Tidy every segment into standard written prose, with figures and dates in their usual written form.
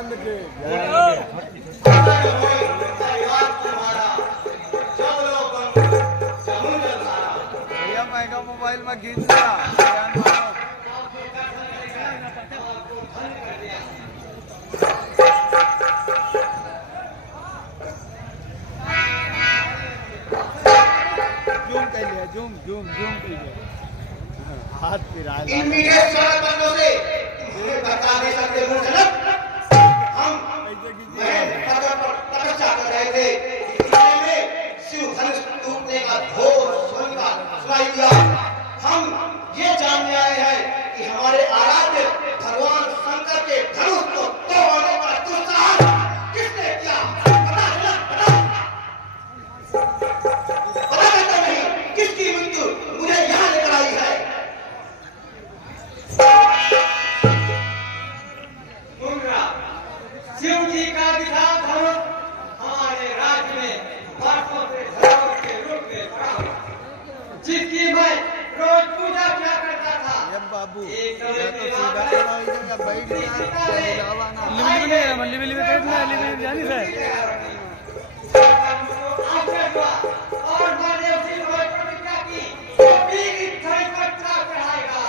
चंद के भैया महंगा मोबाइल में खींच लिया। जूम कर लिया, जूम जूम जूम कर लिया। हाथ फिरा इमीडिएट सारे बंदों से बता दे सकते हो जनक हम तपस्या कर रहे थे में शिव धनुष टूटने का घोर सुनाई दिया। हम ये जानने आए हैं कि हमारे आराध्य भगवान शंकर के धनुष को तोड़ने का दुस्साहस किसने किया? पता कहता नहीं किसकी मृत्यु मुझे यहाँ लेकर आई है। शिव जी का विशाल धनुष हमारे राज्य में वर्षों से धरोहर के रूप में पड़ा हुआ, जिसकी मैं रोज पूजा किया करता था। बाबू या तो सीधा खड़ा हो जाएगा, बैठ गया और मैंने उसी रोज प्रतिज्ञा की गोपी की छड़ी पर चढ़ा चढ़ाएगा।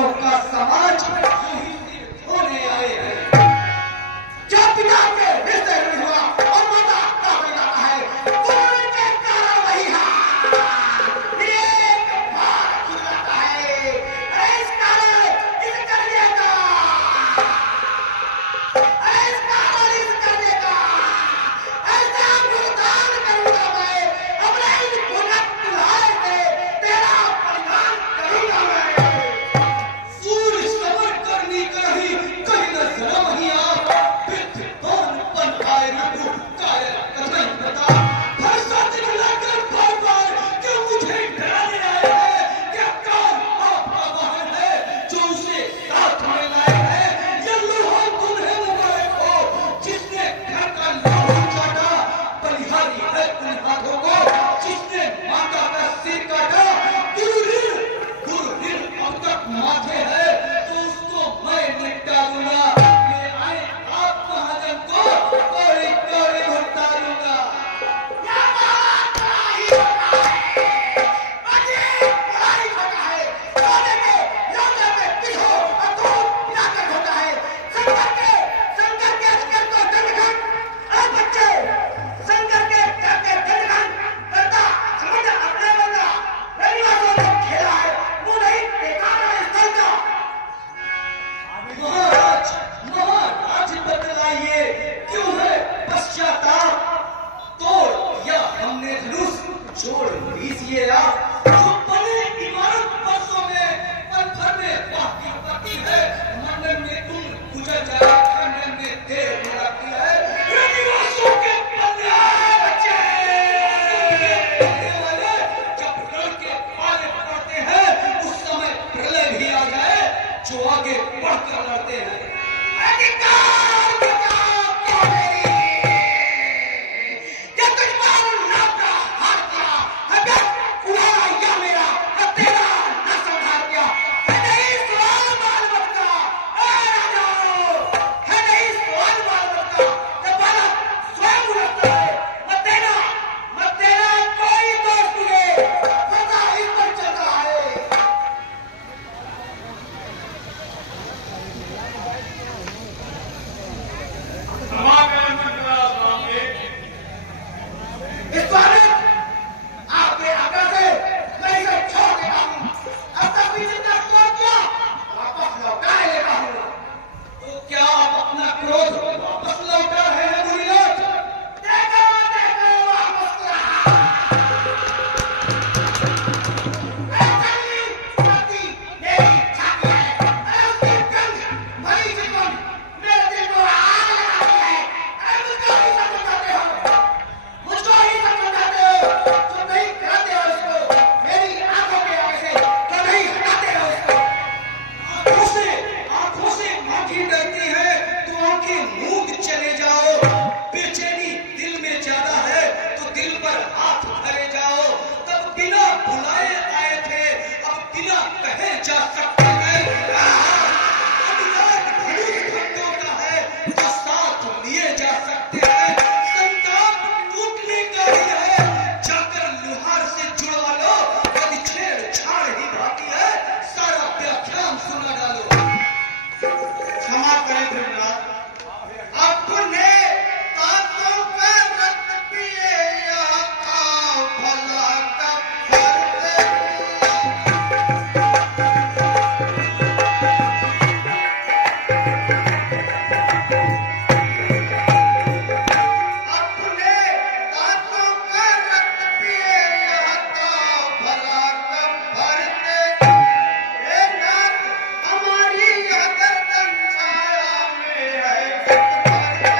लोग का समाज यही होने आए हैं। जब पिता के हृदय में हुआ और माता का बन जाता है, कोई के कारण वही एक बार खुल जाता है। अरे इस कारण इस करने का, अरे इस कारण इस करने का, ऐसा भुगतान करूंगा मैं अपने इस भुगत तुम्हारे से, तेरा परिणाम करूंगा मैं। सूर्य समर करनी कहीं कहीं न जरा वही आप विद्वान बन आए रघु कायर कथई बता। हर सच मिलाकर बार बार क्यों मुझे डराने आए हैं? क्या काम आपका वाहन है जो उसे साथ में लाए हैं? ये लोहा तुम्हें मुबारक हो जिसने घर का लोहा काटा, बलिहारी है उन हाथों को जिसने माता का सिर काटा। गुरु ऋण अब तक माथे है तो उसको मैं निपटा दूंगा। ले आए आप महाजन को कौड़ी कौड़ी भुगता दूंगा। क्या बात नहीं होता है, अजीब बुराई होता है, सोने के लौटे में पिघो और दूध पिलाकर होता है। शंकर के अस्कर को दंडखंड, अरे बच्चे शंकर के करके दंडखंड करता समझ अपने बंदा रविवासों ने खेला है, वो नहीं देखा ना स्थल का। महाराज महाराज बतलाइए क्यों है पश्चाताप? तोड़ दिया हमने धनुष, जोड़ दीजिए आप जो बने इमारत वर्षों में पत्थर में बाकी बाकी है। मंडन में तुम गुजर जाए, खंडन में देर लगाती है। रविवासों के बंदे बच्चे वाले जब रण के पाले पड़ते हैं उस समय प्रलय भी आ जाए जो आगे बढ़कर लड़ते हैं। अधिकार बचाओ तो मेरी, ये तुझ पर नापा हार किया, अगर उड़ाया या मेरा या तेरा न संहार किया। है नहीं सवाल बाल मत का, ए राजाओं, है नहीं सवाल बाल मत का। जब बालक स्वयं उड़ता है मत देना कोई दोष तुझे, सदा इस पर चलता है। इस बार आपके आज्ञा से मैं इसे छोड़ देता हूँ। अब तक भी जितना क्रोध किया वापस लौटा लेता हूँ। तो क्या आप अपना क्रोध वापस लौटा रहे हैं मुनिलोक? देखो देखो वापस रहा। ऐसी पति मेरी छाती है, अरे उसकी गंध भरी जीवन मेरे दिल को आग लगाती है। अरे मुझको ही समझाते हो, मुझको ही समझाते हो, तुम नहीं कराते हो इसको मेरी आंखों के आगे से, तुम नहीं हटाते हो इसको। आंखों से आंखें डरती है तो आंखें मूंद चले जाओ। बेचैनी दिल में ज्यादा है तो दिल पर हाथ धरे जाओ। तब बिना बुलाए आए थे, अब बिना कहे जा सकते हैं। अधिकार धनुष भक्तों का है जो साथ लिए जा सकते हैं। संताप टूटने का ही है, जाकर लुहार से जुड़वा लो। यदि छेड़छाड़ ही बाकी है सारा व्याख्यान सुना डालो। क्षमा करें धृतराज, अपने तातों का रक्त पिए या था भला कब करते। अपने तातों का रक्त पिए या था भला कब भरते। हे नाथ हमारी यह गर्दन छाया में है भरते।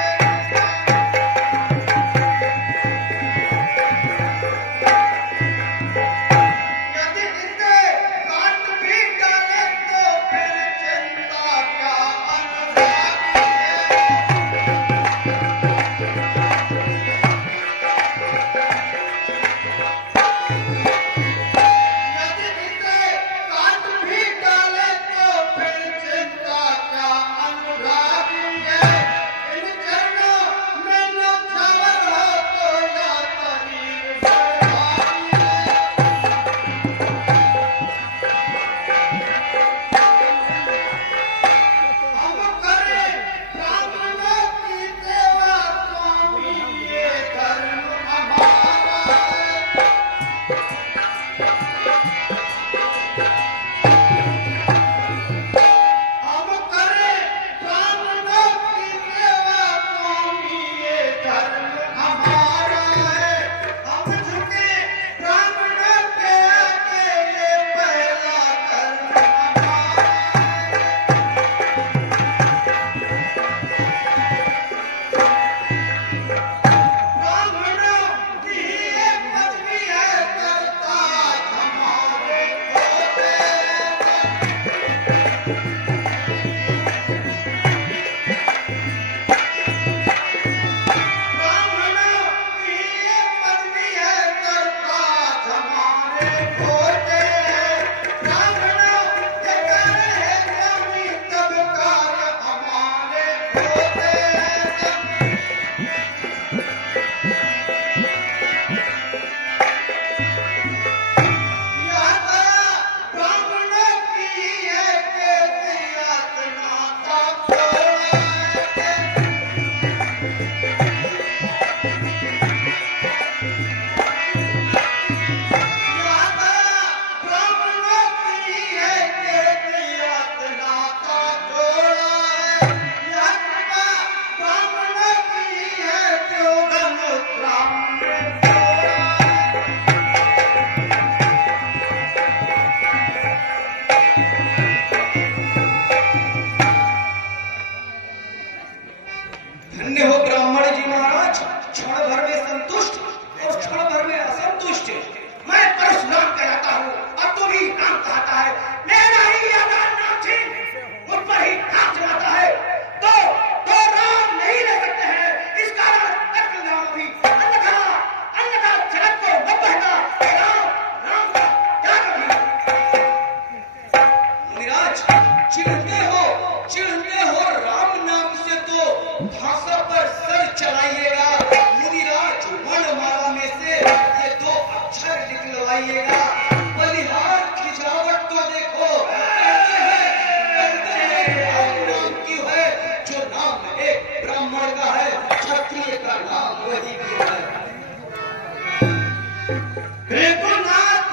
कृपनाथ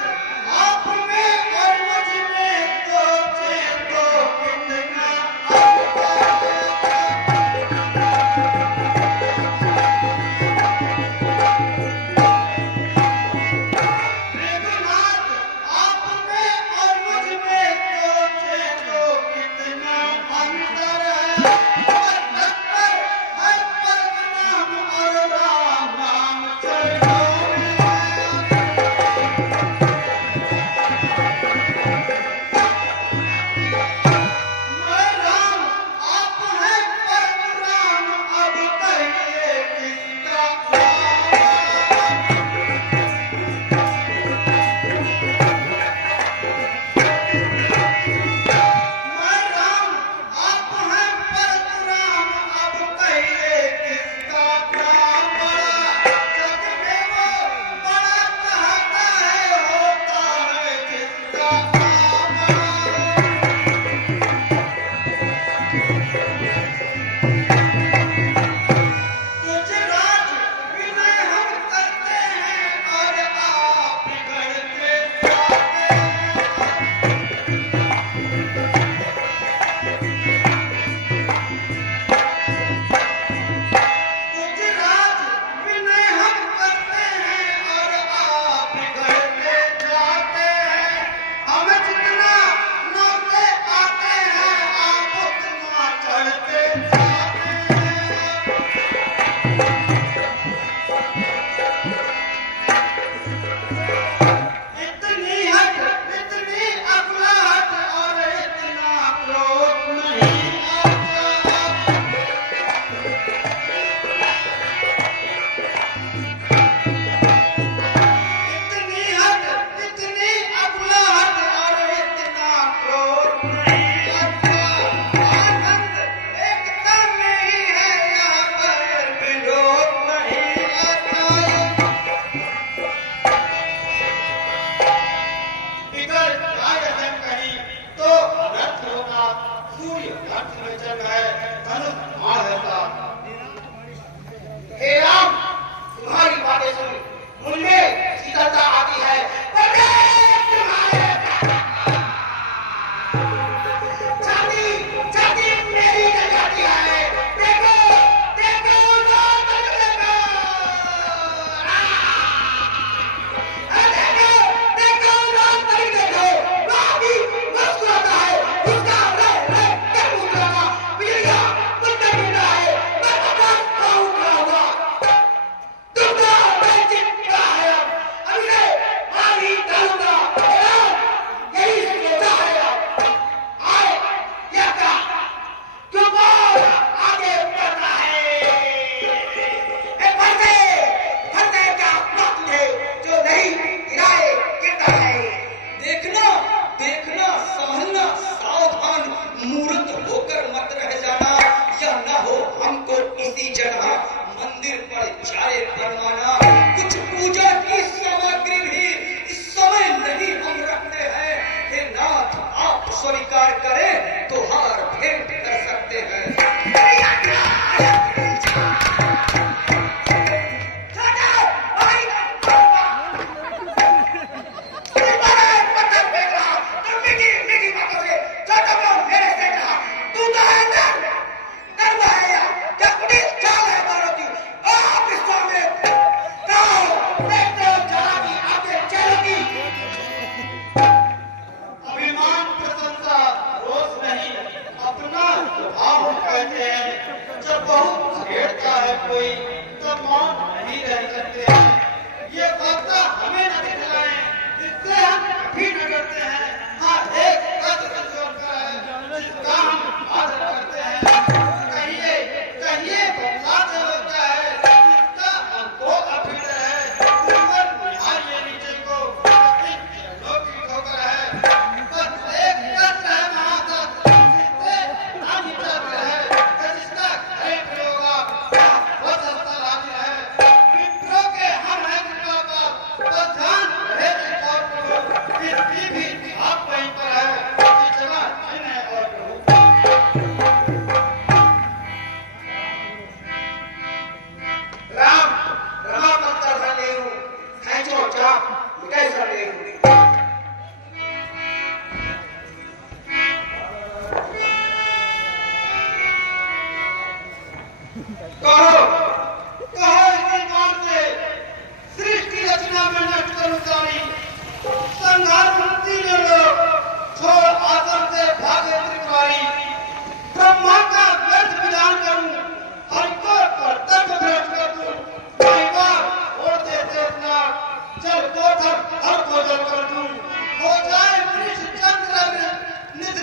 आप में और मुझ में सोचे तो कितना कृपनाथ आप में और मुझ में सोचे तो कितना अंतर है और तत्पर है परम नाम और राम नाम चरणों में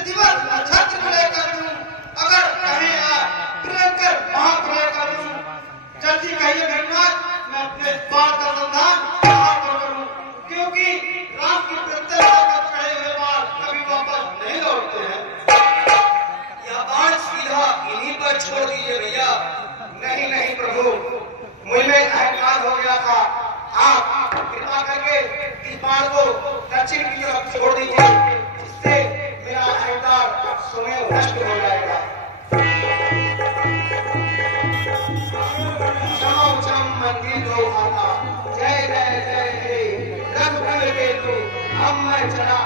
दिवस नक्षत्र प्रलय कर दूं, अगर कहें प्रियंकर महाप्रलय कर दूं, जल्दी कहिए भगवान मैं अपने बाण का संधान कहाँ पर करूं, क्योंकि राम की प्रत्यक्षता कर चढ़े हुए बाण कभी वापस नहीं लौटते हैं। यह बाण सीधा इन्हीं पर छोड़ दीजिए भैया। नहीं नहीं प्रभु, मुझमें अहंकार हो गया था, आप कृपा करके इस बाण को दक्षिण की तरफ छोड़ दीजिए, जिससे मेरा अहंकार स्वयं नष्ट हो जाएगा। मंदिर दो माता, जय जय जय हे रघुकुल केतु, हम मैं चला